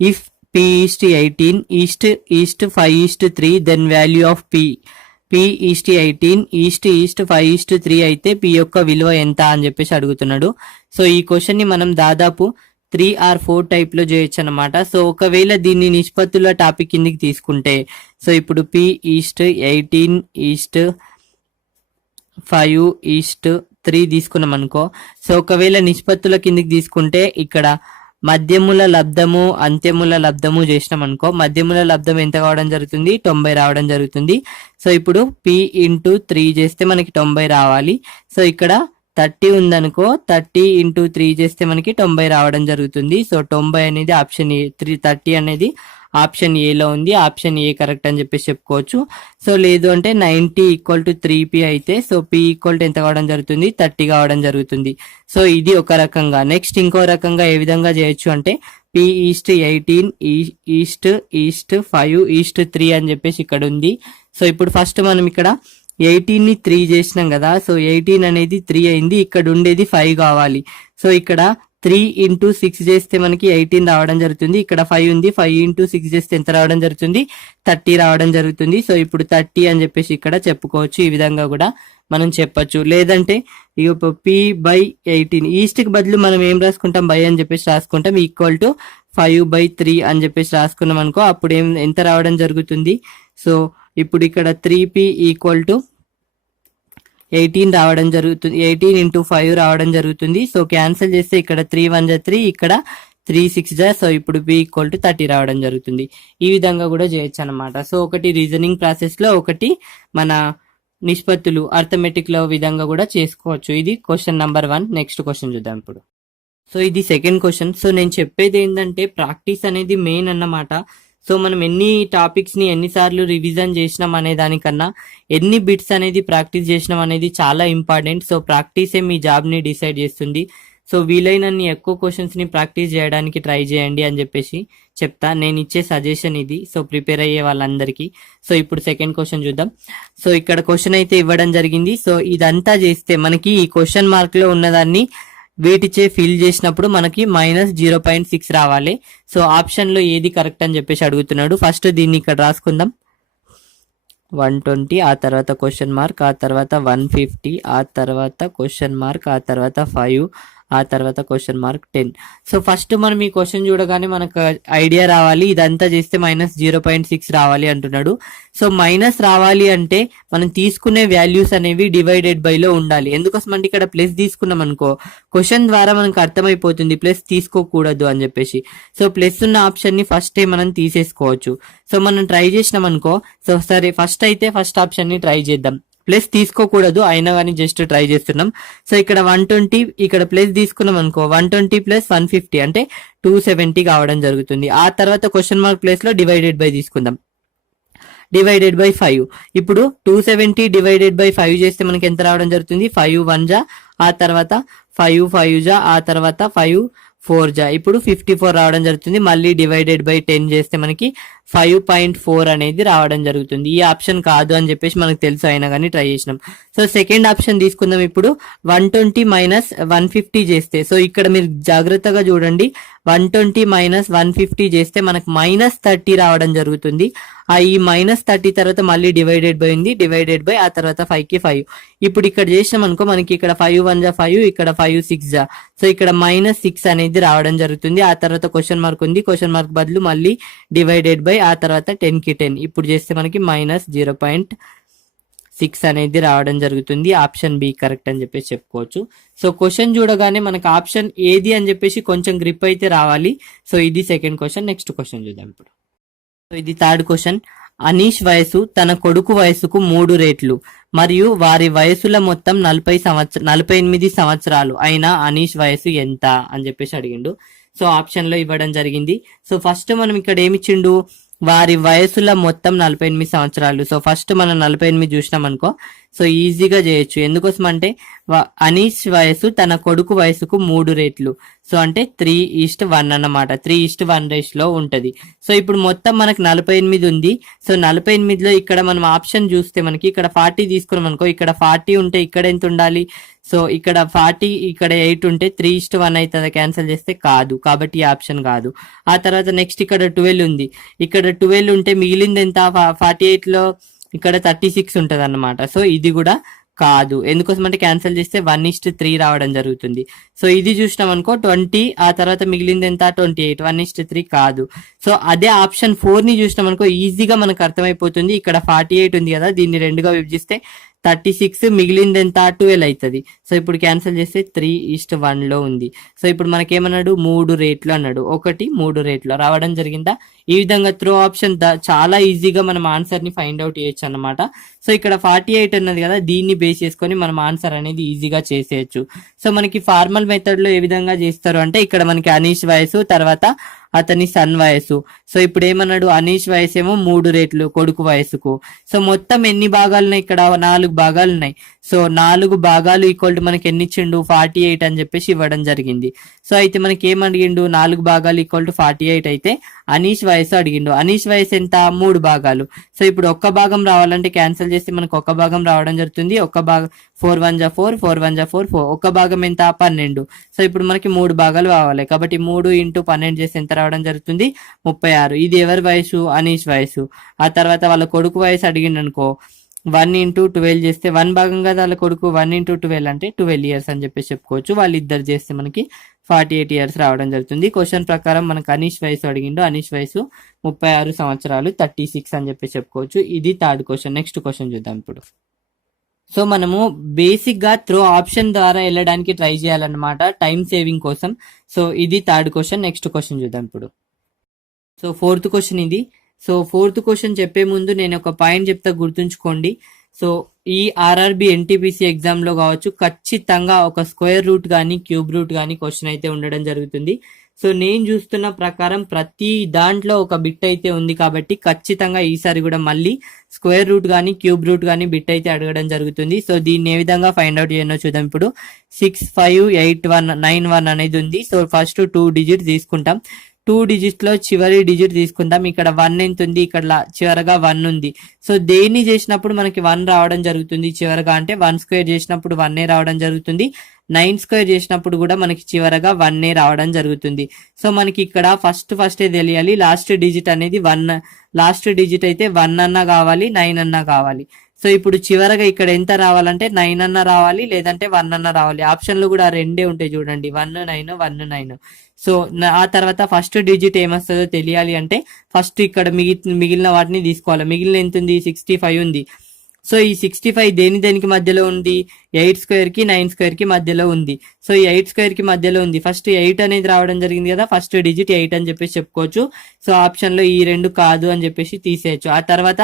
If p is to 18 is to 5 is to 3 then value of p is to 18 is to 5 is to 3 అయితే p యొక్క విలువ ఎంత అని చెప్పేసి అడుగుతున్నాడు. సో ఈ క్వశ్చన్ ని మనం దాదాపు 3 or 4 టైప్ లో చేయొచ్చు అనమాట. సో ఒకవేళ దీన్ని నిష్పత్తుల టాపిక్ కిందికి తీసుకుంటే, సో ఇప్పుడు p is to 18 is to 5 is to 3 తీసుకున్నాం అనుకో. సో ఒకవేళ నిష్పత్తుల కిందికి తీసుకుంటే ఇక్కడ మధ్యముల లబ్ధము అంత్యముల లబ్ధము చేసినాం అనుకో, మధ్యముల లబ్ధం ఎంత కావడం జరుగుతుంది, 90 రావడం జరుగుతుంది. సో ఇప్పుడు p ఇంటూ 3 చేస్తే మనకి 90 రావాలి. సో ఇక్కడ 30 ఉందనుకో, 30 ఇంటూ 3 చేస్తే మనకి 90 రావడం జరుగుతుంది. సో 90 అనేది ఆప్షన్ ఏ, 30 అనేది ఆప్షన్ ఏలో ఉంది. ఆప్షన్ ఏ కరెక్ట్ అని చెప్పేసి చెప్పుకోవచ్చు. సో లేదు అంటే 90 = 3p అయితే సో p = ఎంత కావడం జరుగుతుంది, 30 కావడం జరుగుతుంది. సో ఇది ఒక రకంగా. నెక్స్ట్ ఇంకో రకంగా ఏ విధంగా చేయొచ్చు అంటే p is to 18 is to 5 is to 3 అని చెప్పేసి ఇక్కడ ఉంది. సో ఇప్పుడు ఫస్ట్ మనం ఇక్కడ 18 ని 3 చేసినాం కదా. సో 18 అనేది 3 అయింది, ఇక్కడ ఉండేది 5 కావాలి. సో ఇక్కడ 3 ఇంటూ 6 చేస్తే మనకి 18 రావడం జరుగుతుంది. ఇక్కడ 5 ఉంది, 5 ఇంటూ 6 చేస్తే ఎంత రావడం జరుగుతుంది, 30 రావడం జరుగుతుంది. సో ఇప్పుడు 30 అని చెప్పేసి ఇక్కడ చెప్పుకోవచ్చు. ఈ విధంగా కూడా మనం చెప్పొచ్చు. లేదంటే ఇక p/18 ఈస్ట్కి బదులు మనం ఏం రాసుకుంటాం, బై అని చెప్పేసి రాసుకుంటాం, = 5/3 అని చెప్పేసి రాసుకున్నాం అనుకో, అప్పుడు ఎంత రావడం జరుగుతుంది. సో ఇప్పుడు ఇక్కడ 3p = 18 రావడం జరుగుతుంది, 18 ఇంటూ 5 రావడం జరుగుతుంది. సో క్యాన్సిల్ చేస్తే ఇక్కడ 3 1 జా 3, ఇక్కడ 3 6 జా. సో ఇప్పుడు p = 30 రావడం జరుగుతుంది. ఈ విధంగా కూడా చేయొచ్చు అనమాట. సో ఒకటి రీజనింగ్ ప్రాసెస్ లో, ఒకటి మన నిష్పత్తులు అర్థమెటిక్ లో విధంగా కూడా చేసుకోవచ్చు. ఇది క్వశ్చన్ నెంబర్ 1. నెక్స్ట్ క్వశ్చన్ చూద్దాం ఇప్పుడు. సో ఇది సెకండ్ క్వశ్చన్. సో నేను చెప్పేది ఏంటంటే ప్రాక్టీస్ అనేది మెయిన్ అన్నమాట. సో మనం ఎన్ని టాపిక్స్ ని ఎన్నిసార్లు రివిజన్ చేసినాం అనే దానికన్నా ఎన్ని బిట్స్ అనేది ప్రాక్టీస్ చేసినాం అనేది చాలా ఇంపార్టెంట్. సో ప్రాక్టీసే మీ జాబ్ ని డిసైడ్ చేస్తుంది. సో వీలైనన్ని ఎక్కువ క్వశ్చన్స్ ని ప్రాక్టీస్ చేయడానికి ట్రై చేయండి అని చెప్పేసి చెప్తా. నేను ఇచ్చే సజెషన్ ఇది. సో ప్రిపేర్ అయ్యే వాళ్ళందరికీ. సో ఇప్పుడు సెకండ్ క్వశ్చన్ చూద్దాం. సో ఇక్కడ క్వశ్చన్ అయితే ఇవ్వడం జరిగింది. సో ఇదంతా చేస్తే మనకి ఈ క్వశ్చన్ మార్క్ లో ఉన్నదాన్ని వీటిచే ఫిల్ చేసినప్పుడు మనకి -0.6 రావాలి. సో ఆప్షన్ లో ఏది కరెక్ట్ అని చెప్పేసి అడుగుతున్నాడు. ఫస్ట్ దీన్ని ఇక్కడ రాసుకుందాం. 120, ఆ తర్వాత క్వశ్చన్ మార్క్, ఆ తర్వాత 150, ఆ తర్వాత క్వశ్చన్ మార్క్, ఆ తర్వాత 5, ఆ తర్వాత క్వశ్చన్ మార్క్ 10. సో ఫస్ట్ మనం ఈ క్వశ్చన్ చూడగానే మనకు ఐడియా రావాలి, ఇదంతా చేస్తే -0.6 రావాలి అంటున్నాడు. సో మైనస్ రావాలి అంటే మనం తీసుకునే వాల్యూస్ అనేవి డివైడెడ్ బై లో ఉండాలి. ఎందుకోసం అంటే ఇక్కడ ప్లస్ తీసుకున్నాం అనుకో, క్వశ్చన్ ద్వారా మనకు అర్థమైపోతుంది ప్లస్ తీసుకోకూడదు అని చెప్పేసి. సో ప్లస్ ఉన్న ఆప్షన్ ని ఫస్ట్ మనం తీసేసుకోవచ్చు. సో మనం ట్రై చేసినాం అనుకో, సో సరే ఫస్ట్ అయితే ఫస్ట్ ఆప్షన్ ని ట్రై చేద్దాం. ప్లస్ తీసుకోకూడదు అయినా కానీ జస్ట్ ట్రై చేస్తున్నాం. సో ఇక్కడ 120, ఇక్కడ ప్లస్ తీసుకున్నాం అనుకో, 120 + 150 అంటే 270 కావడం జరుగుతుంది. ఆ తర్వాత క్వశ్చన్ మార్క్ ప్లేస్ లో డివైడెడ్ బై తీసుకుందాం, డివైడెడ్ బై 5. ఇప్పుడు 270 డివైడెడ్ బై 5 చేస్తే మనకి ఎంత రావడం జరుగుతుంది, 5 1 జా, ఆ తర్వాత 5 5 జా, ఆ తర్వాత 5 4 జా. ఇప్పుడు 54 రావడం జరుగుతుంది. మళ్ళీ డివైడెడ్ బై 10 చేస్తే మనకి 5.4 అనేది రావడం జరుగుతుంది. ఈ ఆప్షన్ కాదు అని చెప్పేసి మనకు తెలుసు, అయినా కానీ ట్రై చేసినాం. సో సెకండ్ ఆప్షన్ తీసుకుందాం. ఇప్పుడు 120 - 150 చేస్తే, సో ఇక్కడ మీరు జాగ్రత్తగా చూడండి, 120 - 150 చేస్తే మనకు -30 రావడం జరుగుతుంది. ఈ -30 తర్వాత మళ్ళీ డివైడెడ్ బై ఉంది, డివైడెడ్ బై ఆ తర్వాత 5కి 5. ఇప్పుడు ఇక్కడ చేసినాం అనుకో, మనకి ఇక్కడ 5 1 జా 5, ఇక్కడ 5 6 జా. సో ఇక్కడ -6 అనేది రావడం జరుగుతుంది. ఆ తర్వాత క్వశ్చన్ మార్క్ ఉంది, క్వశ్చన్ మార్క్ బదులు మళ్ళీ డివైడెడ్ బై ఆ తర్వాత 10కి 10. ఇప్పుడు చేస్తే మనకి -0.6 అనేది రావడం జరుగుతుంది. ఆప్షన్ బి కరెక్ట్ అని చెప్పేసి చెప్పుకోవచ్చు. సో క్వశ్చన్ చూడగానే మనకు ఆప్షన్ ఏది అని చెప్పేసి కొంచెం గ్రిప్ అయితే రావాలి. సో ఇది సెకండ్ క్వశ్చన్. నెక్స్ట్ క్వశ్చన్ చూద్దాం ఇప్పుడు. సో ఇది థర్డ్ క్వశ్చన్. అనీష్ వయసు తన కొడుకు వయసుకు 3 రెట్లు మరియు వారి వయసుల మొత్తం 48 సంవత్సరాలు అయినా అనీష్ వయసు ఎంత అని చెప్పేసి అడిగిండు. సో ఆప్షన్ లో ఇవ్వడం జరిగింది. సో ఫస్ట్ మనం ఇక్కడ ఏమిచ్చిండు, వారి వయసుల మొత్తం 48 సంవత్సరాలు. సో ఫస్ట్ మనం 48 చూసినాం అనుకో, సో ఈజీగా చేయొచ్చు. ఎందుకోసం అంటే అనీష్ వయసు తన కొడుకు వయసుకు 3 రెట్లు. సో అంటే 3:1 అన్నమాట. 3:1 రేషియోలో ఉంటది. సో ఇప్పుడు మొత్తం మనకు 48 ఉంది. సో 48లో ఇక్కడ మనం ఆప్షన్ చూస్తే మనకి ఇక్కడ 40 తీసుకున్నాం అనుకో, ఇక్కడ 40 ఉంటే ఇక్కడ ఎంత ఉండాలి? సో ఇక్కడ 40 ఇక్కడ 8 ఉంటే 3:1 అవుతుందా? క్యాన్సిల్ చేస్తే కాదు, కాబట్టి ఈ ఆప్షన్ కాదు. ఆ తర్వాత నెక్స్ట్ ఇక్కడ 12 ఉంది. ఇక్కడ 12 ఉంటే మిగిలింది ఎంత? 48లో ఇక్కడ 36 ఉంటది అన్నమాట. సో ఇది కూడా కాదు. ఎందుకోసం అంటే క్యాన్సిల్ చేస్తే 1:3 రావడం జరుగుతుంది. సో ఇది చూసినాం అనుకో 20, ఆ తర్వాత మిగిలింది ఎంత? 28. 1:3 కాదు. సో అదే ఆప్షన్ 4 ని చూసినాం అనుకో, ఈజీగా మనకు అర్థమైపోతుంది. ఇక్కడ 48 ఉంది కదా, దీన్ని 2గా విభజిస్తే 36, మిగిలింది ఎంత? 12 అవుతుంది. సో ఇప్పుడు క్యాన్సిల్ చేస్తే 3:1 లో ఉంది. సో ఇప్పుడు మనకేమన్నాడు? 3 రేట్లు అన్నాడు. 3 రేట్లు రావడం జరిగిందా? ఈ విధంగా త్రో ఆప్షన్ చాలా ఈజీగా మనం ఆన్సర్ ని ఫైండ్ అవుట్ చేయొచ్చు అన్నమాట. సో ఇక్కడ 48 ఉన్నది కదా, దీన్ని బేస్ చేసుకొని మనం ఆన్సర్ అనేది ఈజీగా చేసేయచ్చు. సో మనకి ఫార్మల్ మెథడ్ లో ఏ విధంగా చేస్తారు అంటే, ఇక్కడ మనకి అనీష్ వయసు, తర్వాత అతని సన్ వయసు. సో ఇప్పుడు ఏమన్నాడు? అనీష్ వయసు ఏమో 3 రేట్లు కొడుకు వయసుకు. సో మొత్తం ఎన్ని భాగాలు ఉన్నాయి? ఇక్కడ 4 భాగాలు ఉన్నాయి. సో 4 భాగాలు ఈక్వల్ టు మనకి ఎన్ని ఇచ్చిండు? 48 అని చెప్పేసి ఇవ్వడం జరిగింది. సో అయితే మనకి ఏం అడిగిండు? 4 భాగాలు ఈక్వల్ టు 48 అయితే అనీష్ వయసు అడిగిండు. అనీష్ వయసు ఎంత? 3 భాగాలు. సో ఇప్పుడు ఒక్క భాగం రావాలంటే క్యాన్సిల్ చేస్తే మనకు ఒక భాగం రావడం జరుగుతుంది. ఒక భాగం 4 1 జా 4, 4 1 జా 4, 4. ఒక భాగం ఎంత? 12. సో ఇప్పుడు మనకి 3 భాగాలు కావాలి, కాబట్టి 3 × 12 చేస్తే ఎంత రావడం జరుగుతుంది? 36. ఇది ఎవరి వయసు? అనీష్ వయసు. ఆ తర్వాత వాళ్ళ కొడుకు వయసు అడిగిండు అనుకో, 1 × 12 చేస్తే 1 భాగం కదా వాళ్ళ కొడుకు, 1 × 12 అంటే 12 ఇయర్స్ అని చెప్పేసి చెప్పుకోవచ్చు. వాళ్ళిద్దరు చేస్తే మనకి 48 ఇయర్స్ రావడం జరుగుతుంది. క్వశ్చన్ ప్రకారం మనకు అనీష్ వయసు అడిగిండు. అనీష్ వయసు 36 సంవత్సరాలు, 36 అని చెప్పి చెప్పుకోవచ్చు. ఇది థర్డ్ క్వశ్చన్. నెక్స్ట్ క్వశ్చన్ చూద్దాం ఇప్పుడు. సో మనము బేసిక్ గా త్రో ఆప్షన్ ద్వారా వెళ్ళడానికి ట్రై చేయాలన్నమాట, టైం సేవింగ్ కోసం. సో ఇది థర్డ్ క్వశ్చన్. నెక్స్ట్ క్వశ్చన్ చూద్దాం ఇప్పుడు. సో ఫోర్త్ క్వశ్చన్ ఇది. సో ఫోర్త్ క్వశ్చన్ చెప్పే ముందు నేను ఒక పాయింట్ చెప్తా, గుర్తుంచుకోండి. సో ఈ ఆర్ఆర్బి ఎన్టీపీసీ ఎగ్జామ్ లో కావచ్చు, ఖచ్చితంగా ఒక స్క్వేర్ రూట్ కానీ క్యూబ్ రూట్ కానీ క్వశ్చన్ అయితే ఉండడం జరుగుతుంది. సో నేను చూస్తున్న ప్రకారం ప్రతి దాంట్లో ఒక బిట్ అయితే ఉంది, కాబట్టి ఖచ్చితంగా ఈసారి కూడా మళ్ళీ స్క్వేర్ రూట్ కానీ క్యూబ్ రూట్ కానీ బిట్ అయితే అడగడం జరుగుతుంది. సో దీన్ని ఏ విధంగా ఫైండ్ అవుట్ చేయనో చూద్దాం ఇప్పుడు. 6 5 8 1 9 1 అనేది ఉంది. సో ఫస్ట్ 2 డిజిట్ తీసుకుంటాం. 2 డిజిట్స్ లో చివరి డిజిట్ తీసుకుందాం. ఇక్కడ 1 ఎంత ఉంది? ఇక్కడ చివరగా 1 ఉంది. సో దేన్ని చేసినప్పుడు మనకి 1 రావడం జరుగుతుంది చివరగా అంటే 1 స్క్వేర్ చేసినప్పుడు 1 రావడం జరుగుతుంది. 9 స్క్వేర్ చేసినప్పుడు కూడా మనకి చివరగా 1 రావడం జరుగుతుంది. సో మనకి ఇక్కడ ఫస్ట్ తెలియాలి, లాస్ట్ డిజిట్ అనేది 1. లాస్ట్ డిజిట్ అయితే 1 అన్నా కావాలి, 9 అన్నా కావాలి. సో ఇప్పుడు చివరగా ఇక్కడ ఎంత రావాలంటే 9 అన్న రావాలి, లేదంటే 1 అన్న రావాలి. ఆప్షన్లు కూడా రెండే ఉంటాయి చూడండి, 1 9 1 9. సో ఆ తర్వాత ఫస్ట్ డిజిట్ ఏమొస్తుందో తెలియాలి అంటే ఫస్ట్ ఇక్కడ మిగిలిన వాటిని తీసుకోవాలి. మిగిలిన ఎంత ఉంది? 65 ఉంది. సో ఈ 65 దేనికి మధ్యలో ఉంది? 8 స్క్వేర్ కి 9 స్క్వేర్ కి మధ్యలో ఉంది. సో ఈ 8 స్క్వేర్ కి మధ్యలో ఉంది. ఫస్ట్ 8 అనేది రావడం జరిగింది కదా, ఫస్ట్ డిజిట్ 8 అని చెప్పేసి చెప్పుకోవచ్చు. సో ఆప్షన్ లో ఈ 2 కాదు అని చెప్పేసి తీసేయచ్చు. ఆ తర్వాత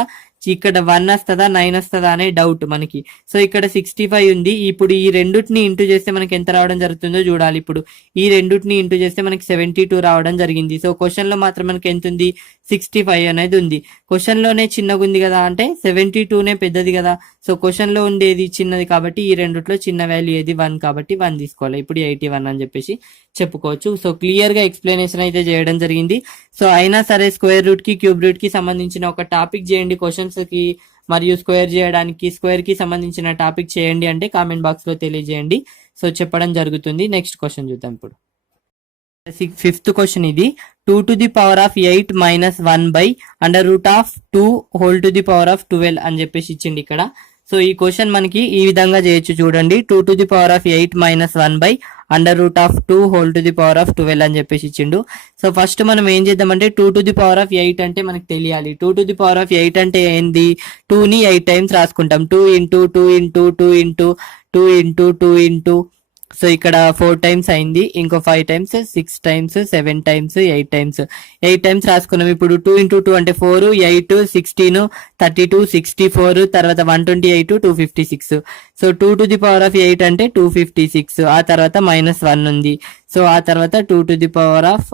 ఇక్కడ 1 వస్తుందా 9 వస్తుందా అనే డౌట్ మనకి. సో ఇక్కడ 65 ఉంది. ఇప్పుడు ఈ రెండుటిని ఇంటూ చేస్తే మనకి ఎంత రావడం జరుగుతుందో చూడాలి. ఇప్పుడు ఈ రెండుటిని ఇంటూ చేస్తే మనకి 72 రావడం జరిగింది. సో క్వశ్చన్ లో మాత్రం మనకి ఎంత ఉంది? 65 అనేది ఉంది. క్వశ్చన్ లోనే చిన్నగా ఉంది కదా, అంటే 72నే పెద్దది కదా. సో క్వశ్చన్ లో ఉండేది చిన్నది కాబట్టి ఈ రెండిట్లో చిన్న వాల్యూ ఏది? 1 కాబట్టి 1 తీసుకోవాలి. ఇప్పుడు 81 అని చెప్పేసి చెప్పుకోవచ్చు. సో క్లియర్ గా ఎక్స్ప్లెనేషన్ అయితే చేయడం జరిగింది. సో అయినా సరే స్క్వేర్ రూట్ కి క్యూబ్ రూట్ కి సంబంధించిన ఒక టాపిక్ చేయండి క్వశ్చన్స్ కి, మరియు స్క్వేర్ చేయడానికి స్క్వేర్ కి సంబంధించిన టాపిక్ చేయండి అంటే కామెంట్ బాక్స్ లో తెలియజేయండి. సో చెప్పడం జరుగుతుంది. నెక్స్ట్ క్వశ్చన్ చూద్దాం ఇప్పుడు. ఫిఫ్త్ క్వశ్చన్ ఇది. 2 to the power of 8 minus 1 by under root of 2 whole to the power of 12 అని చెప్పేసి ఇచ్చింది ఇక్కడ. సో ఈ క్వశ్చన్ మనకి ఈ విధంగా చేయొచ్చు చూడండి. 2 to the power of 8 minus 1 by under root of 2 whole to the power of 12 అని చెప్పేసి ఇచ్చిండు. సో ఫస్ట్ మనం ఏం చేద్దామంటే 2 to the power of 8 అంటే మనకు తెలియాలి. 2 to the power of 8 అంటే ఏంది? 2 ని 8 టైమ్స్ రాసుకుంటాం. 2 into 2 into 2 into 2 into 2 into. So ఇక్కడ 4 టైమ్స్ అయింది, ఇంకో 5 times, 6 times, 7 times, 8 times. 8 times రాసుకున్నాం. ఇప్పుడు 2 into 2 అంటే 4, 8, 16, 32, 64, తర్వాత 128, 256. So 2 to the power of 8 అంటే 256. ఆ తర్వాత -1 ఉంది. సో ఆ తర్వాత 2 to the power of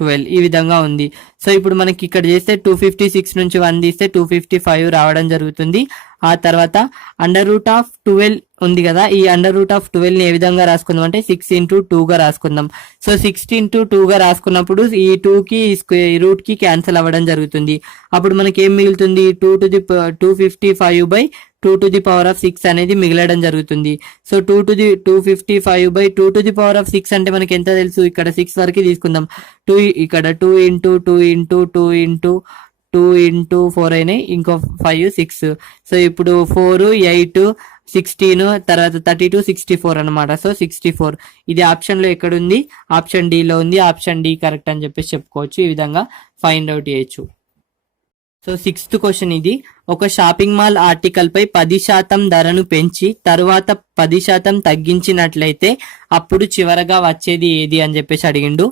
12 ఈ విధంగా ఉంది. సో ఇప్పుడు మనకి ఇక్కడ చేస్తే 256 నుంచి 1 తీస్తే 255 రావడం జరుగుతుంది. ఆ తర్వాత √12 ఉంది కదా, ఈ √12 ని ఏ విధంగా రాసుకుందాం అంటే 6 into 2 గా రాసుకుందాం. సో 6 into 2 గా రాసుకున్నప్పుడు ఈ 2 కి రూట్ కి క్యాన్సిల్ అవ్వడం జరుగుతుంది. అప్పుడు మనకి ఏం మిగులుతుంది, 255/2 అనేది మిగలడం జరుగుతుంది. సో 255/2 అంటే మనకి ఎంత తెలుసు, ఇక్కడ 6 వరకు తీసుకుందాం. 2 ఇక్కడ 2 into 2 into 2 into 2 into 4 అయినాయి, ఇంకో 5 6. సో ఇప్పుడు 4 8 16 తర్వాత 32 64 అనమాట. సో 64 ఇది ఆప్షన్ లో ఎక్కడ ఉంది, ఆప్షన్ డి లో ఉంది. ఆప్షన్ డి కరెక్ట్ అని చెప్పేసి చెప్పుకోవచ్చు. ఈ విధంగా ఫైండ్ అవుట్ చేయొచ్చు. సో 6th క్వశ్చన్ ఇది, ఒక షాపింగ్ మాల్ ఆర్టికల్ పై 10% ధరను పెంచి తరువాత 10% తగ్గించినట్లయితే అప్పుడు చివరగా వచ్చేది ఏది అని చెప్పేసి అడిగిండు.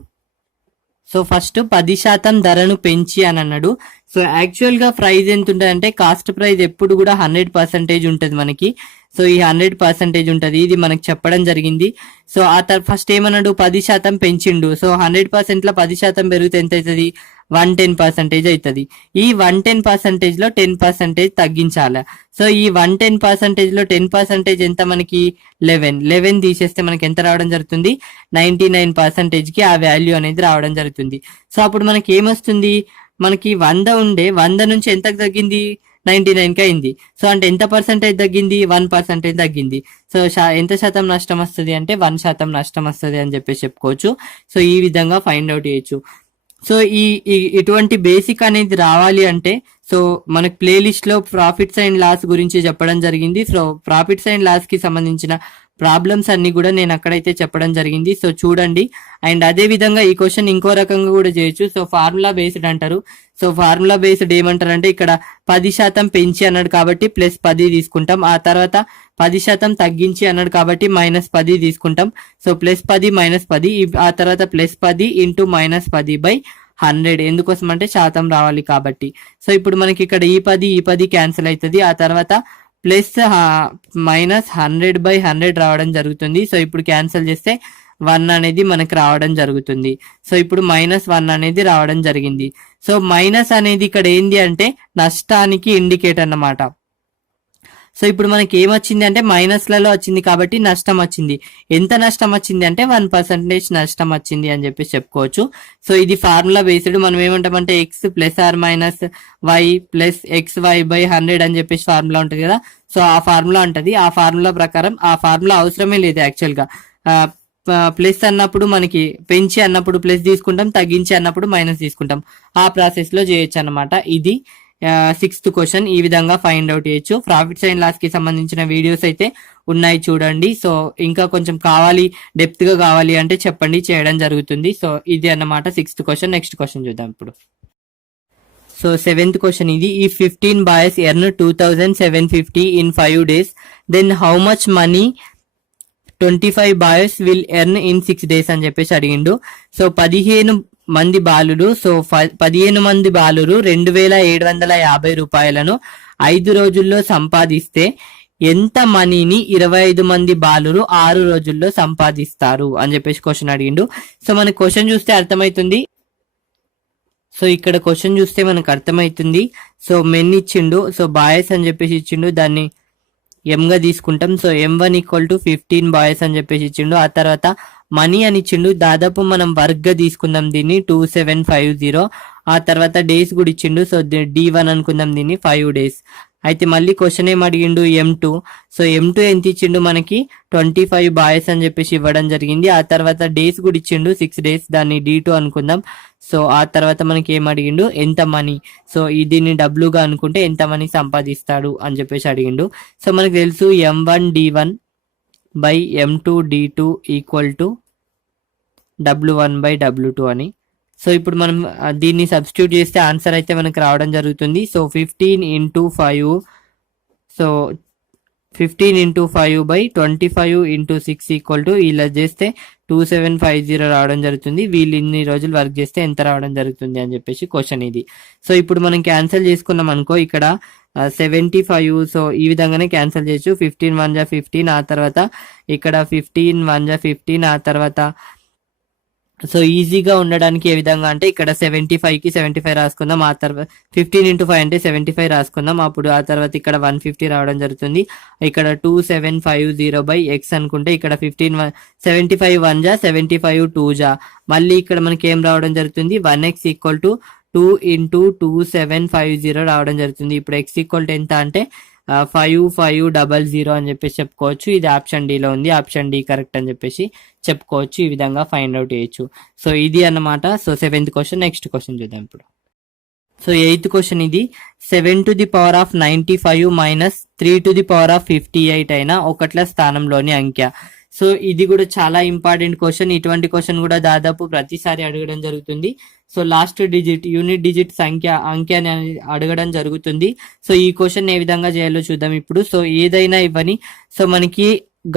సో ఫస్ట్ 10% ధరను పెంచి అని అన్నాడు. సో యాక్చువల్ గా ప్రైస్ ఎంత ఉంటుంది అంటే, కాస్ట్ ప్రైస్ ఎప్పుడు కూడా 100% ఉంటుంది మనకి. సో ఈ 100% ఉంటుంది, ఇది మనకి చెప్పడం జరిగింది. సో ఆ ఫస్ట్ ఏమన్నాడు, 10% పెంచిండు. సో 100% లో 10% పెరిగితే ఎంత అవుతుంది, 110% అవుతుంది. ఈ 110% లో 10% తగ్గించాలి. సో ఈ 110% లో 10% ఎంత మనకి 11 తీసేస్తే మనకి ఎంత రావడం జరుగుతుంది, 99% కి ఆ వాల్యూ అనేది రావడం జరుగుతుంది. సో అప్పుడు మనకి ఏమొస్తుంది, మనకి 100 ఉండే 100 నుంచి ఎంతకు తగ్గింది, 99కి అయింది. సో అంటే ఎంత పర్సెంటేజ్ తగ్గింది, 1% తగ్గింది. సో ఎంత శాతం నష్టం వస్తుంది అంటే 1% నష్టం వస్తుంది అని చెప్పేసి చెప్పుకోవచ్చు. సో ఈ విధంగా ఫైండ్ అవుట్ చేయొచ్చు. సో ఇటువంటి బేసిక్ అనేది రావాలి అంటే, సో మనకి ప్లేలిస్ట్ లో ప్రాఫిట్స్ అండ్ లాస్ గురించి చెప్పడం జరిగింది. సో ప్రాఫిట్స్ అండ్ లాస్ కి సంబంధించిన ప్రాబ్లమ్స్ అన్ని కూడా నేను అక్కడైతే చెప్పడం జరిగింది. సో చూడండి. అండ్ అదే విధంగా ఈ క్వశ్చన్ ఇంకో రకంగా కూడా చేయొచ్చు. సో ఫార్ములా బేస్డ్ అంటారు. సో ఫార్ములా బేస్డ్ ఏమంటారు అంటే, ఇక్కడ 10% పెంచి అన్నాడు కాబట్టి +10 తీసుకుంటాం. ఆ తర్వాత 10% తగ్గించి అన్నాడు కాబట్టి -10 తీసుకుంటాం. సో +10 -10, ఆ తర్వాత +10 × -10/100. ఎందుకోసం అంటే శాతం రావాలి కాబట్టి. సో ఇప్పుడు మనకి ఇక్కడ ఈ 10 క్యాన్సిల్ అవుతుంది. ఆ తర్వాత -100/100 రావడం జరుగుతుంది. సో ఇప్పుడు క్యాన్సిల్ చేస్తే 1 అనేది మనకి రావడం జరుగుతుంది. సో ఇప్పుడు -1 అనేది రావడం జరిగింది. సో మైనస్ అనేది ఇక్కడ ఏంది అంటే నష్టానికి ఇండికేట్ అన్నమాట. సో ఇప్పుడు మనకి ఏమొచ్చింది అంటే మైనస్లలో వచ్చింది కాబట్టి నష్టం వచ్చింది. ఎంత నష్టం వచ్చింది అంటే 1% నష్టం వచ్చింది అని చెప్పేసి చెప్పుకోవచ్చు. సో ఇది ఫార్ములా బేస్డ్. మనం ఏమంటామంటే x ± y + xy/100 అని చెప్పేసి ఫార్ములా ఉంటుంది కదా. సో ఆ ఫార్ములా ఉంటుంది. ఆ ఫార్ములా ప్రకారం, ఆ ఫార్ములా అవసరమే లేదు యాక్చువల్ గా. ప్లస్ అన్నప్పుడు మనకి పెంచి అన్నప్పుడు ప్లస్ తీసుకుంటాం, తగ్గించి అన్నప్పుడు మైనస్ తీసుకుంటాం. ఆ ప్రాసెస్ లో చేయొచ్చు అన్నమాట. ఇది 6th క్వశ్చన్. ఈ విధంగా ఫైండ్ అవుట్ చేయొచ్చు. ప్రాఫిట్స్ అండ్ లాస్ కి సంబంధించిన వీడియోస్ అయితే ఉన్నాయి చూడండి. సో ఇంకా కొంచెం కావాలి, డెప్త్ గా కావాలి అంటే చెప్పండి, చేయడం జరుగుతుంది. సో ఇది అన్నమాట 6th క్వశ్చన్. నెక్స్ట్ క్వశ్చన్ చూద్దాం ఇప్పుడు. సో 7th క్వశ్చన్ ఇది, ఈ 15 boys earn 2750 in 5 days, then how much money 25 boys will earn in 6 days అని చెప్పేసి అడిగిండు. సో 15 మంది బాలురు, సో 15 మంది బాలురు 2750 రూపాయలను 5 రోజుల్లో సంపాదిస్తే ఎంత మనీని 25 మంది బాలురు 6 రోజుల్లో సంపాదిస్తారు అని చెప్పేసి క్వశ్చన్ అడిగిండు. సో మనకి క్వశ్చన్ చూస్తే అర్థమవుతుంది. సో ఇక్కడ క్వశ్చన్ చూస్తే మనకు అర్థమవుతుంది. సో మెన్ ఇచ్చిండు, సో బాయ్స్ అని చెప్పేసి ఇచ్చిండు, దాన్ని m గా తీసుకుంటాం. సో m1 = 15 బాయ్స్ అని చెప్పేసి ఇచ్చిండు. ఆ తర్వాత మనీ అని ఇచ్చిండు, దాదాపు మనం వర్క్ గా తీసుకుందాం దీన్ని 2750. ఆ తర్వాత డేస్ కూడా ఇచ్చిండు. సో D1 అనుకుందాం దీన్ని 5 days. అయితే మళ్ళీ క్వశ్చన్ ఏం అడిగిండు, m2. సో m2 ఎంత ఇచ్చిండు మనకి 25 బాయ్స్ అని చెప్పేసి ఇవ్వడం జరిగింది. ఆ తర్వాత డేస్ కూడా ఇచ్చిండు 6 days, దాన్ని D2 అనుకుందాం. సో ఆ తర్వాత మనకి ఏం అడిగిండు, ఎంత మనీ, సో దీన్ని W గా అనుకుంటే ఎంత మనీ సంపాదిస్తాడు అని చెప్పేసి అడిగిండు. సో మనకు తెలుసు m1 D1 m2 D2 = W1 W2 అని. సో ఇప్పుడు మనం దీన్ని సబ్స్టిట్యూట్ చేస్తే ఆన్సర్ అయితే మనకు రావడం జరుగుతుంది. సో 15 × 5, సో 15 × 5/25 × 6 ఇలా చేస్తే 2750 రావడం జరుగుతుంది. వీళ్ళు ఇన్ని రోజులు వర్క్ చేస్తే ఎంత రావడం జరుగుతుంది అని చెప్పేసి క్వశ్చన్ ఇది. సో ఇప్పుడు మనం క్యాన్సిల్ చేసుకున్నాం అనుకో, ఇక్కడ 75. సో ఈ విధంగానే క్యాన్సిల్ చేయొచ్చు. 15 × 1 = 15, ఆ తర్వాత ఇక్కడ 15 × 1 = 15, ఆ తర్వాత సో ఈజీగా ఉండడానికి ఏ విధంగా అంటే ఇక్కడ 75కి 75 రాసుకుందాం. ఆ తర్వాత 15 into 5 అంటే 75 రాసుకుందాం. అప్పుడు ఆ తర్వాత ఇక్కడ 150 రావడం జరుగుతుంది. ఇక్కడ 2750/x అనుకుంటే ఇక్కడ 75 1 జా 75 2 జా, మళ్ళీ ఇక్కడ మనకి ఏం రావడం జరుగుతుంది 1x = 2 into 2750 రావడం జరుగుతుంది. ఇప్పుడు x = ఎంత అంటే 5500 అని చెప్పేసి చెప్పుకోవచ్చు. ఇది ఆప్షన్ డిలో ఉంది, ఆప్షన్ డి కరెక్ట్ అని చెప్పేసి చెప్పుకోవచ్చు. ఈ విధంగా ఫైండ్ అవుట్ చేయొచ్చు. సో ఇది అన్నమాట. So 7th question. Next question చూద్దాం ఇప్పుడు. సో 8th క్వశ్చన్ ఇది 7^95 మైనస్ 3^58 అయిన ఒకట్ల స్థానంలోని అంకె. సో ఇది కూడా చాలా ఇంపార్టెంట్ క్వశ్చన్. ఇటువంటి క్వశ్చన్ కూడా దాదాపు ప్రతిసారి అడగడం జరుగుతుంది. So last digit unit digit అంకె అని అడగడం జరుగుతుంది. సో ఈ క్వశ్చన్ ఏ విధంగా చేయాలో చూద్దాం ఇప్పుడు. సో ఏదైనా ఇవ్వని, సో మనకి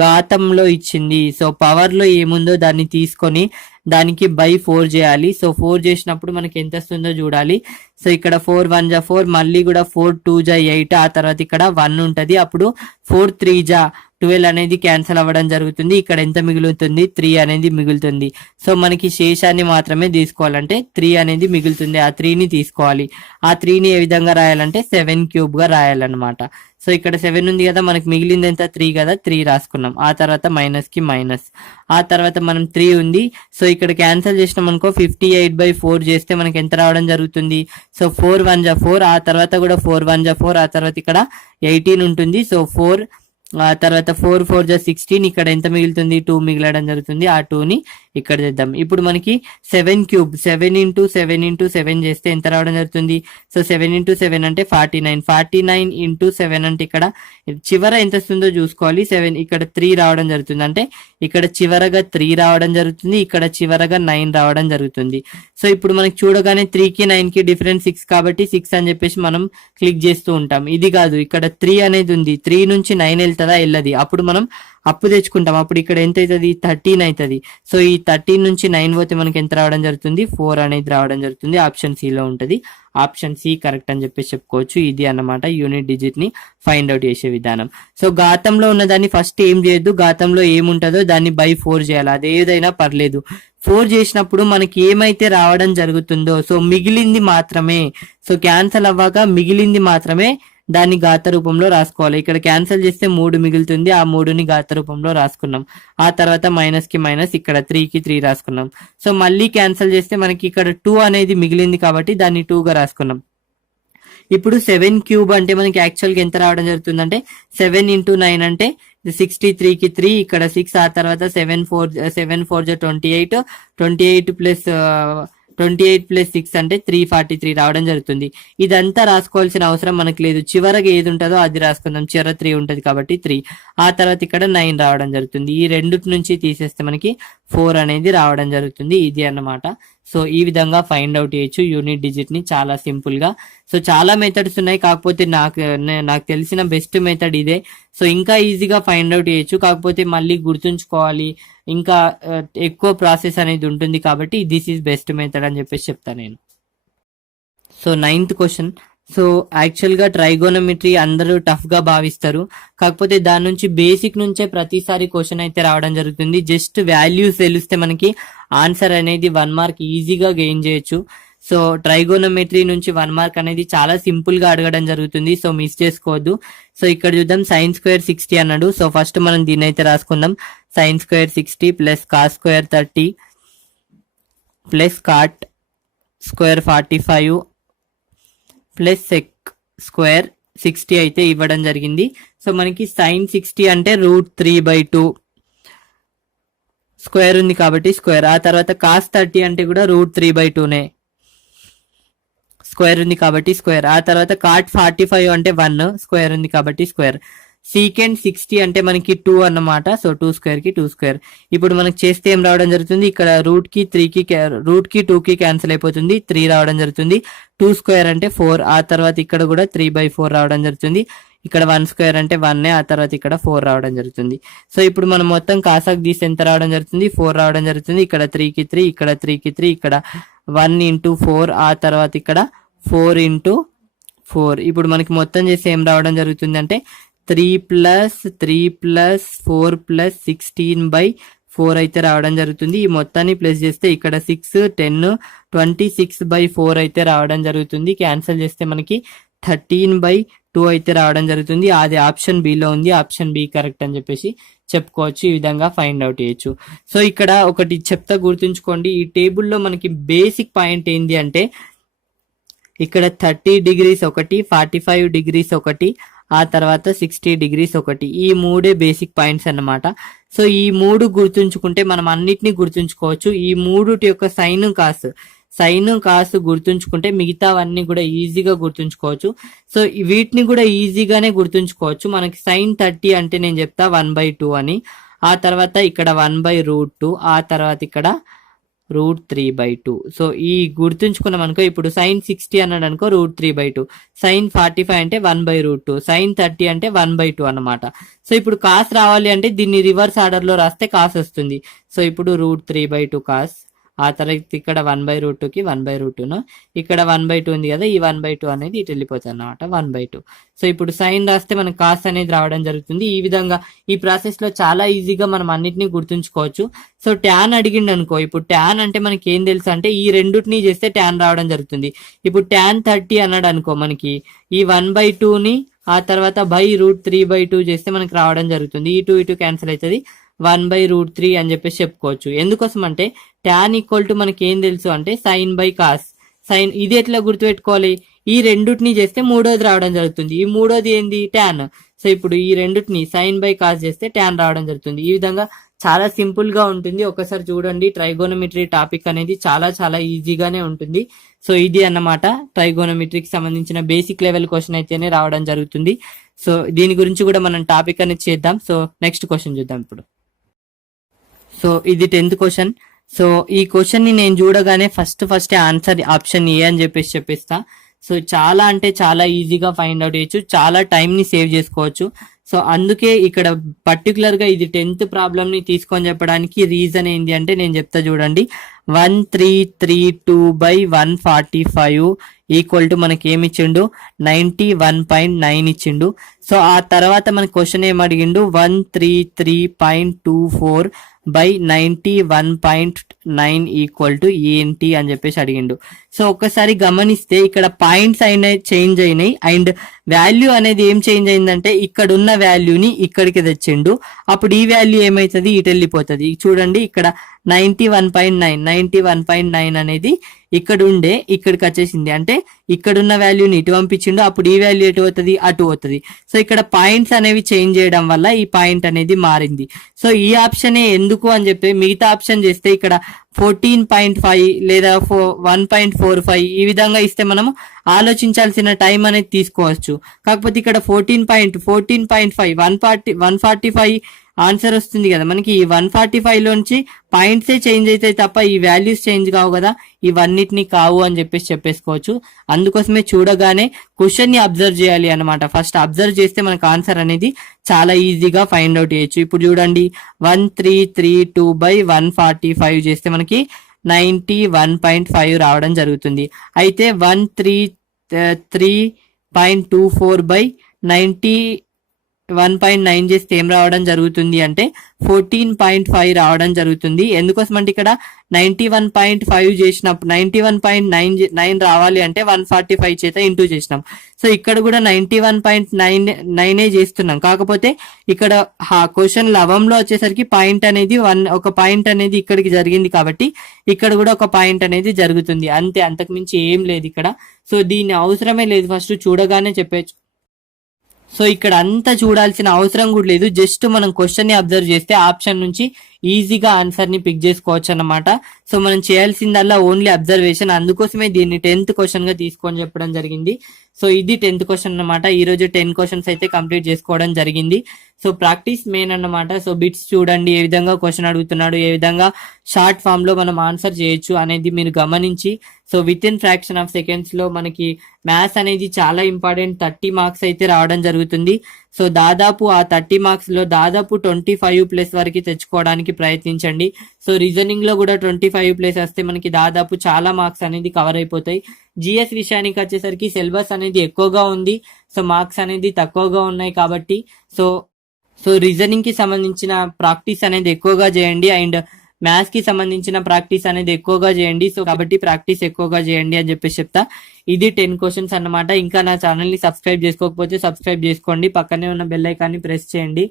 ఘాతంలో ఇచ్చింది, సో పవర్ లో ఏముందో దాన్ని తీసుకొని దానికి బై 4 చేయాలి. సో 4 చేసినప్పుడు మనకి ఎంత వస్తుందో చూడాలి. సో ఇక్కడ 4 1 జా 4, మళ్ళీ కూడా 4 2 జా 8, ఆ తర్వాత ఇక్కడ 1 ఉంటది. అప్పుడు 4 3 జా 12 అనేది క్యాన్సిల్ అవ్వడం జరుగుతుంది. ఇక్కడ ఎంత మిగులుతుంది 3 అనేది మిగులుతుంది. సో మనకి శేషాన్ని మాత్రమే తీసుకోవాలంటే 3 అనేది మిగులుతుంది. ఆ 3ని తీసుకోవాలి. ఆ 3ని ఏ విధంగా రాయాలంటే 7³ గా రాయాలన్నమాట. సో ఇక్కడ 7 ఉంది కదా, మనకి మిగిలింది ఎంత 3 కదా, 3 రాసుకున్నాం. ఆ తర్వాత మైనస్ కి మైనస్, ఆ తర్వాత మనం 3 ఉంది. సో ఇక్కడ క్యాన్సిల్ చేసినాం అనుకో 58/4 చేస్తే మనకి ఎంత రావడం జరుగుతుంది. సో 4 1 జా 4, ఆ తర్వాత కూడా 4 1 జా 4, ఆ తర్వాత ఇక్కడ 18 ఉంటుంది. సో 4, ఆ తర్వాత 4 4 జా 16, ఇక్కడ ఎంత మిగులుతుంది 2 మిగలడం జరుగుతుంది. ఆ 2ని ఇక్కడ చేద్దాం. ఇప్పుడు మనకి 7³ 7 into 7 into 7 చేస్తే ఎంత రావడం జరుగుతుంది. సో 7 into 7 అంటే 49, 49 into 7 అంటే ఇక్కడ చివర ఎంత వస్తుందో చూసుకోవాలి. 7 ఇక్కడ 3 రావడం జరుగుతుంది, అంటే ఇక్కడ చివరగా 3 రావడం జరుగుతుంది, ఇక్కడ చివరగా 9 రావడం జరుగుతుంది. సో ఇప్పుడు మనకి చూడగానే 3కి 9కి డిఫరెన్స్ 6 కాబట్టి 6 అని చెప్పేసి మనం క్లిక్ చేస్తూ ఉంటాం. ఇది కాదు, ఇక్కడ 3 అనేది ఉంది, 3 నుంచి 9 వెళ్తుందా వెళ్ళది, అప్పుడు మనం అప్పు తెచ్చుకుంటాం. అప్పుడు ఇక్కడ ఎంత అవుతుంది 13 అవుతుంది. సో ఈ 13 నుంచి 9 పోతే మనకి ఎంత రావడం జరుగుతుంది 4 అనేది రావడం జరుగుతుంది. ఆప్షన్ సి లో ఉంటది. ఆప్షన్ సి కరెక్ట్ అని చెప్పేసి చెప్పుకోవచ్చు. ఇది అన్నమాట యూనిట్ డిజిట్ ని ఫైండ్ అవుట్ చేసే విధానం. సో ఘాతంలో ఉన్న దాన్ని ఫస్ట్ ఏం చేయొద్దు, ఘాతంలో ఏముంటుందో దాన్ని బై 4 చేయాలి. అది ఏదైనా పర్లేదు. 4 చేసినప్పుడు మనకి ఏమైతే రావడం జరుగుతుందో, సో మిగిలింది మాత్రమే, సో క్యాన్సల్ అవ్వక మిగిలింది మాత్రమే దాన్ని ఘాత రూపంలో రాసుకోవాలి. ఇక్కడ క్యాన్సిల్ చేస్తే 3 మిగులుతుంది, ఆ 3ని ఘాత రూపంలో రాసుకున్నాం. ఆ తర్వాత మైనస్ కి మైనస్, ఇక్కడ 3కి 3 రాసుకున్నాం. సో మళ్ళీ క్యాన్సిల్ చేస్తే మనకి ఇక్కడ 2 అనేది మిగిలింది కాబట్టి దాన్ని 2 గా రాసుకున్నాం. ఇప్పుడు 7³ అంటే మనకి యాక్చువల్ గా ఎంత రావడం జరుగుతుంది అంటే 7 into 9 అంటే 63కి 3, ఇక్కడ 6, ఆ తర్వాత 7 4 జా 28, 28 + 6 అంటే 343 రావడం జరుగుతుంది. ఇదంతా రాసుకోవాల్సిన అవసరం మనకు లేదు. చివరగా ఏది ఉంటుందో అది రాసుకుందాం. చివర 3 ఉంటది కాబట్టి 3, ఆ తర్వాత ఇక్కడ 9 రావడం జరుగుతుంది. ఈ రెండిటి నుంచి తీసేస్తే మనకి 4 అనేది రావడం జరుగుతుంది. ఇది అన్నమాట. సో ఈ విధంగా ఫైండ్ అవుట్ చేయొచ్చు యూనిట్ డిజిట్ ని చాలా సింపుల్ గా. సో చాలా మెథడ్స్ ఉన్నాయి, కాకపోతే నాకు తెలిసిన బెస్ట్ మెథడ్ ఇదే. సో ఇంకా ఈజీగా ఫైండ్ అవుట్ చేయొచ్చు, కాకపోతే మళ్ళీ గుర్తుంచుకోవాలి, ఇంకా ఎక్కువ ప్రాసెస్ అనేది ఉంటుంది కాబట్టి దిస్ ఈజ్ బెస్ట్ మెథడ్ అని చెప్పేసి చెప్తాను నేను. So 9th question. సో యాక్చువల్గా ట్రైగోనోమెట్రీ అందరూ టఫ్ గా భావిస్తారు, కాకపోతే దాని నుంచి బేసిక్ నుంచే ప్రతిసారి క్వశ్చన్ అయితే రావడం జరుగుతుంది. జస్ట్ వాల్యూస్ తెలిస్తే మనకి ఆన్సర్ అనేది 1 మార్క్ ఈజీగా గెయిన్ చేయొచ్చు. సో ట్రైగోనోమెట్రీ నుంచి 1 మార్క్ అనేది చాలా సింపుల్ గా అడగడం జరుగుతుంది. సో మిస్ చేసుకోవద్దు. సో ఇక్కడ చూద్దాం, sin² 60 అన్నాడు. సో ఫస్ట్ మనం దీన్ని అయితే రాసుకుందాం. sin² 60 + cos² 30 + cot² 45 + sec² 60 అయితే ఇవ్వడం జరిగింది. సో మనకి sin 60 అంటే √3/2, స్క్వేర్ ఉంది కాబట్టి స్క్వేర్. ఆ తర్వాత cos 30 అంటే కూడా √3/2నే, స్క్వేర్ ఉంది కాబట్టి స్క్వేర్. ఆ తర్వాత cot 45 అంటే 1, స్క్వేర్ ఉంది కాబట్టి స్క్వేర్. secant 60 అంటే మనకి 2 అన్నమాట. సో 2² కి 2². ఇప్పుడు మనకి చేస్తే ఏం రావడం జరుగుతుంది, ఇక్కడ రూట్ కి 2కి క్యాన్సిల్ అయిపోతుంది, 3 రావడం జరుగుతుంది. 2² అంటే 4, ఆ తర్వాత ఇక్కడ కూడా 3/4 రావడం జరుగుతుంది. ఇక్కడ 1² అంటే 1, ఆ తర్వాత ఇక్కడ 4 రావడం జరుగుతుంది. సో ఇప్పుడు మనం మొత్తం కాసాకు తీసి ఎంత రావడం జరుగుతుంది 4 రావడం జరుగుతుంది. ఇక్కడ 3కి 3, ఇక్కడ 3కి 3, ఇక్కడ 1 into 4, ఆ తర్వాత ఇక్కడ 4 into 4. ఇప్పుడు మనకి మొత్తం చేసి ఏం రావడం జరుగుతుంది అంటే 3 + 3 + 4 + 16/4 4 అయితే రావడం జరుగుతుంది. ఈ మొత్తాన్ని ప్లస్ చేస్తే ఇక్కడ 6 10 26/4 అయితే రావడం జరుగుతుంది. క్యాన్సిల్ చేస్తే మనకి 13/2 అయితే రావడం జరుగుతుంది. అది ఆప్షన్ బిలో ఉంది. ఆప్షన్ బి కరెక్ట్ అని చెప్పేసి చెప్పుకోవచ్చు. ఈ విధంగా ఫైండ్ అవుట్ చేయొచ్చు. సో ఇక్కడ ఒకటి చెప్తా గుర్తుంచుకోండి. ఈ టేబుల్లో మనకి బేసిక్ పాయింట్ ఏంది అంటే ఇక్కడ 30 degrees ఒకటి, 45 degrees ఒకటి, ఆ తర్వాత 60 degrees ఒకటి, ఈ మూడే బేసిక్ పాయింట్స్ అన్నమాట. సో ఈ మూడు గుర్తుంచుకుంటే మనం అన్నిటిని గుర్తుంచుకోవచ్చు. ఈ మూడుటి యొక్క సైన్ కాస్ గుర్తుంచుకుంటే మిగతావన్నీ కూడా ఈజీగా గుర్తుంచుకోవచ్చు. సో వీటిని కూడా ఈజీగానే గుర్తుంచుకోవచ్చు. మనకి sin 30 అంటే నేను చెప్తా 1/2 అని, ఆ తర్వాత ఇక్కడ 1/√2, ఆ తర్వాత ఇక్కడ √3/2. సో ఈ గుర్తుంచుకున్నాం అనుకో. ఇప్పుడు sin 60 అన్నాడు అనుకో √3/2, sin 45 అంటే 1/√2, sin 30 అంటే 1/2 అన్నమాట. సో ఇప్పుడు కాస్ రావాలి అంటే దీన్ని రివర్స్ ఆర్డర్ లో రాస్తే కాస్ వస్తుంది. సో ఇప్పుడు √3/2 కాస్, ఆ తర్వాత ఇక్కడ 1/√2కి 1/√2ను, ఇక్కడ 1/2 ఉంది కదా, ఈ 1/2 అనేది ఇటు వెళ్ళిపోతుంది అనమాట 1/2. సో ఇప్పుడు సైన్ రాస్తే మనకు కాస్ అనేది రావడం జరుగుతుంది. ఈ విధంగా ఈ ప్రాసెస్ లో చాలా ఈజీగా మనం అన్నిటినీ గుర్తుంచుకోవచ్చు. సో ట్యాన్ అడిగిండు అనుకో. ఇప్పుడు ట్యాన్ అంటే మనకి ఏం తెలుసు అంటే ఈ రెండుటిని చేస్తే ట్యాన్ రావడం జరుగుతుంది. ఇప్పుడు ట్యాన్ 30 అన్నాడు అనుకో, మనకి ఈ 1/2ని ఆ తర్వాత √3/2 చేస్తే మనకి రావడం జరుగుతుంది. ఇటు క్యాన్సిల్ అవుతుంది, 1/√3 అని చెప్పేసి చెప్పుకోవచ్చు. ఎందుకోసం అంటే tan ఈక్వల్ టు మనకి ఏం తెలుసు అంటే sin/cos. సైన్ ఇది ఎట్లా గుర్తుపెట్టుకోవాలి? ఈ రెండుటిని చేస్తే మూడోది రావడం జరుగుతుంది. ఈ మూడోది ఏంది? ట్యాన్. సో ఇప్పుడు ఈ రెండుటిని sin/cos చేస్తే ట్యాన్ రావడం జరుగుతుంది. ఈ విధంగా చాలా సింపుల్ గా ఉంటుంది. ఒకసారి చూడండి. ట్రైగోనోమెట్రీ టాపిక్ అనేది చాలా ఈజీగానే ఉంటుంది. సో ఇది అన్నమాట ట్రైగోనోమెట్రీకి సంబంధించిన బేసిక్ లెవెల్ క్వశ్చన్ అయితేనే రావడం జరుగుతుంది. సో దీని గురించి కూడా మనం టాపిక్ అనేది చేద్దాం. సో నెక్స్ట్ క్వశ్చన్ చూద్దాం ఇప్పుడు. సో ఇది 10th క్వశ్చన్. సో ఈ క్వశ్చన్ ని నేను చూడగానే ఫస్ట్ ఆన్సర్ ఆప్షన్ ఏ అని చెప్పేసి చెప్పేస్తా. సో చాలా అంటే చాలా ఈజీగా ఫైండ్ అవుట్ చేయొచ్చు, చాలా టైం ని సేవ్ చేసుకోవచ్చు. సో అందుకే ఇక్కడ పర్టికులర్ గా ఇది 10th ప్రాబ్లం ని తీసుకొని చెప్పడానికి రీజన్ ఏంటి అంటే నేను చెప్తా చూడండి. 1332/145 ఈక్వల్ టు మనకి ఏమి ఇచ్చిండు? 91.9 ఇచ్చిండు. సో ఆ తర్వాత మన క్వశ్చన్ ఏం అడిగిండు? 133.24/91.9 ఈక్వల్ టు ఏంటి అని చెప్పేసి అడిగిండు. సో ఒక్కసారి గమనిస్తే ఇక్కడ పాయింట్స్ అయినాయి, చేంజ్ అయినాయి, అండ్ వాల్యూ అనేది ఏం చేంజ్ అయిందంటే ఇక్కడ ఉన్న వాల్యూని ఇక్కడికి తెచ్చిండు. అప్పుడు ఈ వాల్యూ ఏమైతుంది? ఇటు వెళ్ళిపోతుంది. చూడండి ఇక్కడ 91.9 అనేది ఇక్కడ ఉండే ఇక్కడికి వచ్చేసింది. అంటే ఇక్కడున్న వాల్యూని ఇటు పంపించిండు, అప్పుడు ఈ వాల్యూ ఎటు అవుతుంది? అటు అవుతుంది. సో ఇక్కడ పాయింట్స్ అనేవి చేంజ్ చేయడం వల్ల ఈ పాయింట్ అనేది మారింది. సో ఈ ఆప్షనే ఎందుకు అని చెప్పి మిగతా ఆప్షన్ చేస్తే ఇక్కడ 14.5 లేదా 1.45 ఈ విధంగా ఇస్తే మనము ఆలోచించాల్సిన టైం అనేది తీసుకోవచ్చు. కాకపోతే ఇక్కడ 14.5 145 ఆన్సర్ వస్తుంది కదా మనకి. ఈ 145 లోంచి పాయింట్సే చేంజ్ అవుతాయి తప్ప ఈ వాల్యూస్ చేంజ్ కావు కదా, ఇవన్నిటిని కావు అని చెప్పేసి చెప్పేసుకోవచ్చు. అందుకోసమే చూడగానే క్వశ్చన్ ని అబ్జర్వ్ చేయాలి అనమాట. ఫస్ట్ అబ్జర్వ్ చేస్తే మనకు ఆన్సర్ అనేది చాలా ఈజీగా ఫైండ్ అవుట్ చేయొచ్చు. ఇప్పుడు చూడండి 1332/145 చేస్తే మనకి 91.5 రావడం జరుగుతుంది. అయితే 133.24/91.9 చేస్తే ఏం రావడం జరుగుతుంది అంటే 14.5 రావడం జరుగుతుంది. ఎందుకోసం అంటే ఇక్కడ 91.5 చేసినప్పుడు 91.9 రావాలి అంటే 145 చేత ఇంటూ చేసినాం. సో ఇక్కడ కూడా 91.9 చేస్తున్నాం. కాకపోతే ఇక్కడ క్వశ్చన్ లవంలో వచ్చేసరికి పాయింట్ అనేది ఒక పాయింట్ అనేది ఇక్కడికి జరిగింది కాబట్టి ఇక్కడ కూడా ఒక పాయింట్ అనేది జరుగుతుంది. అంతే, అంతకు మించి ఏం లేదు ఇక్కడ. సో దీని అవసరమే లేదు, ఫస్ట్ చూడగానే చెప్పేచ్చు. సో ఇక్కడ అంతా చూడాల్సిన అవసరం కూడా లేదు. జస్ట్ మనం క్వశ్చన్ ని అబ్జర్వ్ చేస్తే ఆప్షన్ నుంచి ఈజీగా ఆన్సర్ ని పిక్ చేసుకోవచ్చు అన్నమాట. సో మనం చేయాల్సిందల్లా ఓన్లీ అబ్జర్వేషన్. అందుకోసమే దీన్ని 10th క్వశ్చన్ గా తీసుకొని చెప్పడం జరిగింది. సో ఇది 10th క్వశ్చన్ అన్నమాట. ఈ రోజు 10 క్వశ్చన్స్ అయితే కంప్లీట్ చేసుకోవడం జరిగింది. సో ప్రాక్టీస్ మెయిన్ అన్నమాట. సో బిట్స్ చూడండి, ఏ విధంగా క్వశ్చన్ అడుగుతున్నాడు, ఏ విధంగా షార్ట్ ఫామ్ లో మనం ఆన్సర్ చేయొచ్చు అనేది మీరు గమనించి, so with in fraction of seconds లో మనకి మ్యాథ్స్ అనేది చాలా ఇంపార్టెంట్. 30 మార్క్స్ అయితే రావడం జరుగుతుంది. సో దాదాపు ఆ 30 మార్క్స్ లో దాదాపు 25+ వరకు తెచ్చుకోవడానికి ప్రయత్నించండి. సో రీజనింగ్ లో కూడా 25+ వస్తే మనకి దాదాపు చాలా మార్క్స్ అనేది కవర్ అయిపోతాయి. జిఎస్ విషయానికి వచ్చేసరికి సిలబస్ అనేది ఎక్కువగా ఉంది, సో మార్క్స్ అనేది తక్కువగా ఉన్నాయి కాబట్టి సో రీజనింగ్ కి సంబంధించిన ప్రాక్టీస్ అనేది ఎక్కువగా చేయండి అండ్ మ్యాథ్స్ కి సంబంధించిన ప్రాక్టీస్ అనేది ఎక్కువగా చేయండి. సో కాబట్టి ప్రాక్టీస్ ఎక్కువగా చేయండి అని చెప్పేసి చెప్తా. ఇది 10 క్వశ్చన్స్ అన్నమాట. ఇంకా నా ఛానల్ ని సబ్స్క్రైబ్ చేసుకోకపోతే సబ్స్క్రైబ్ చేసుకోండి, పక్కనే ఉన్న బెల్ ఐకాన్ని ప్రెస్ చేయండి.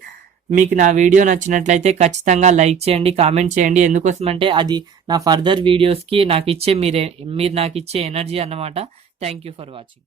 మీకు నా వీడియో నచ్చినట్లయితే ఖచ్చితంగా లైక్ చేయండి, కామెంట్ చేయండి. ఎందుకోసం అంటే అది నా ఫర్దర్ వీడియోస్ కి మీరు నాకు ఇచ్చే ఎనర్జీ అన్నమాట. Thank you for watching.